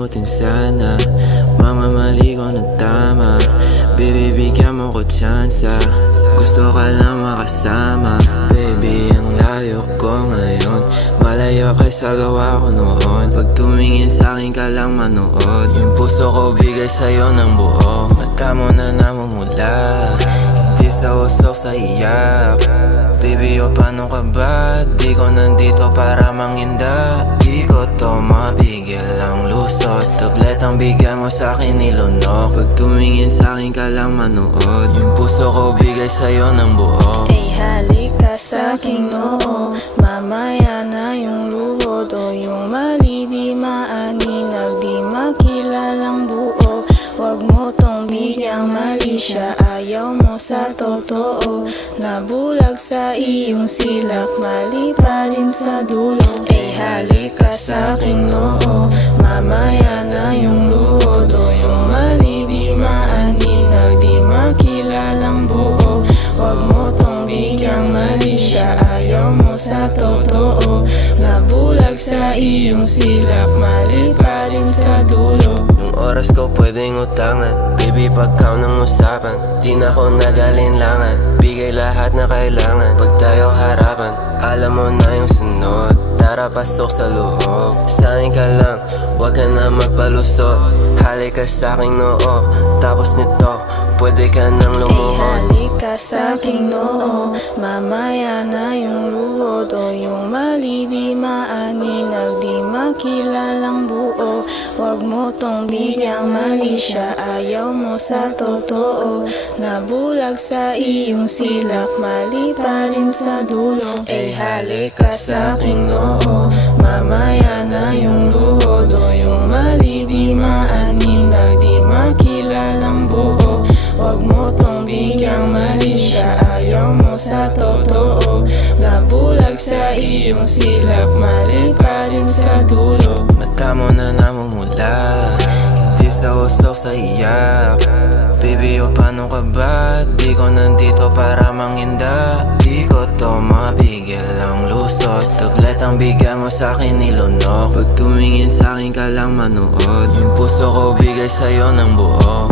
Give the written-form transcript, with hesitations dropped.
limutin sana mga mali ko na tama. Baby, bigyan mo ko tsansa, gusto ka lang makasama. Baby, ang layo ko ngayon, malayo kay sa gawa ko noon. Pag tumingin sa'kin ka lang manood, yung puso ko bigay sa'yo ng buo. Mata mo na namumula, hindi sa usok sa iyak. Baby, o paano ka ba? Di ko nandito para manginda. Di ko to mapigil ang lusot. Tabletang bigyan mo sa'kin nilunok. Pag tumingin sa'kin ka lang manood, yung puso ko bigay sa'yo ng buo. Ay halika sa'king oo, mamaya na yung luhod. O yung mali di maaninag, di makilalang buo. Wag mo tong bigyang mali siya, ayaw mo sa totoo. Nabulag sa iyong silak, mali pa rin sa dulo. Ay halika sa'king oo, mamaya na yung luhod. O yung mali di maaninag, di makilalang buo. Wag mo tong bigyang mali siya, ayaw mo sa totoo. Nabulag sa iyong silak, mali pa rin sa dulo. Yung oras ko pwedeng utangan, baby, pagkaw ng usapan. Di na ako nagalinlangan, bigay lahat na kailangan. Pag tayo harapan, alam mo na yung sunod. Tara, pasok sa loob, sa'kin ka lang, wag ka na magpalusot. Halika sa'king noo, tapos nito pwede ka nang Ay lumuhod. halika sa'king noo, mamaya na yung luhod. O yung mali di maaninag, di makilalang buo. Wag mo tong bigyang mali siya, ayaw mo sa totoo. Nabulag sa iyong silak, mali pa rin sa dulo. Ay halika sa'king noo, mamaya na yung luhod. O yung mali di maaninag, di makilalang buo. Wag mo tong bigyang mali siya, ayaw mo sa totoo. Nabulag sa iyong silak, mali pa rin sa dulo. Mata mo na namumula, hindi sa usok sa iyak. Baby, o paano ka ba? Di ko nandito para manginda. Di ko to mapigil ang lusot. Tabletang bigyan mo sa'kin nilunok. Pag tumingin sa'kin ka lang manood, yung puso ko bigay sa'yo ng buo.